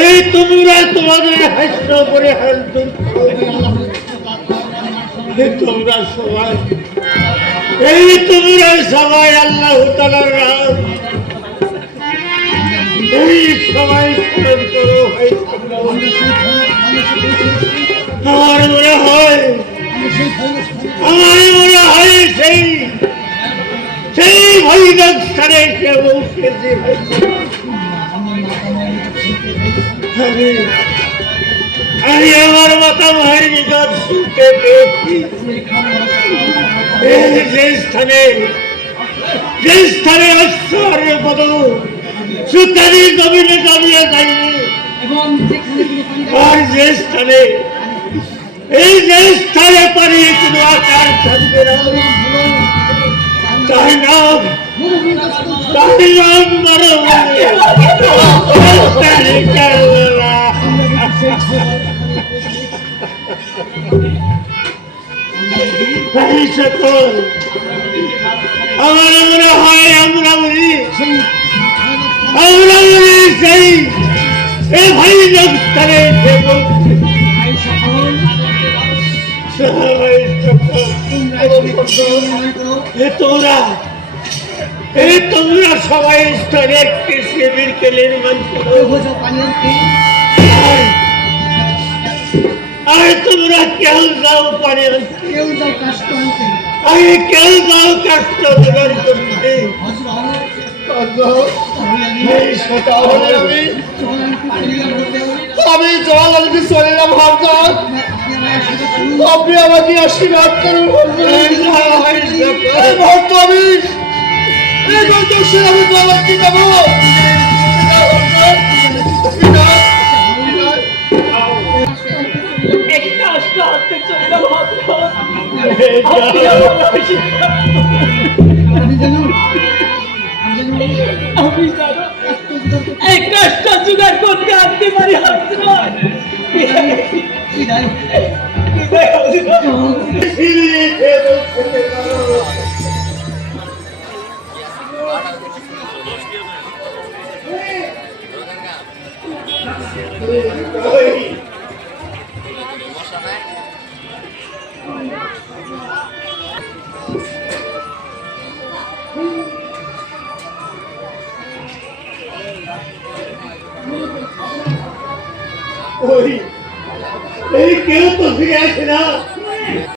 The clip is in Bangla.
এই তোমরা তোমাদের হাস্য করে তোমরা সবাই এই তোমরা সবাই আল্লাহ সবাই করো আমার মনে হয় আমার মনে হয় সেই সেই ভৈরব স্থানে সে ভাই আমি আমি আমার মাতা মায়ের নিকট শুনতে পেয়েছি যে স্থানে যে স্থানে ঈশ্বরের পদ সুতারি জমিনে জমিয়ে যায়নি আর যে স্থানে এই যে স্থানে পারি কোনো আকার থাকবে না। তার নাম তার নাম মরমে আমার মনে হয় আমরা বলি আমরা বলি সেই এ ভাই স্থানে এ তোমরা, এ তোমরা সবাই স্তরে একটি শিবিরকে নির্মাণ করো। আর- তোমরা কেউ যাও পানি আরে কেউ যাও কষ্ট আমি। আমি জল আনতে চলে হাজার আপনি আমাকে আশীর্বাদ করুন। ভক্ত আমি এই আমি আনতে। আমি এই কাজটা জোগাড় করতে আসতে পারি হাতে Oi! বসতে পারো। ওই ওই এই কেউ তো ফিরে আসে না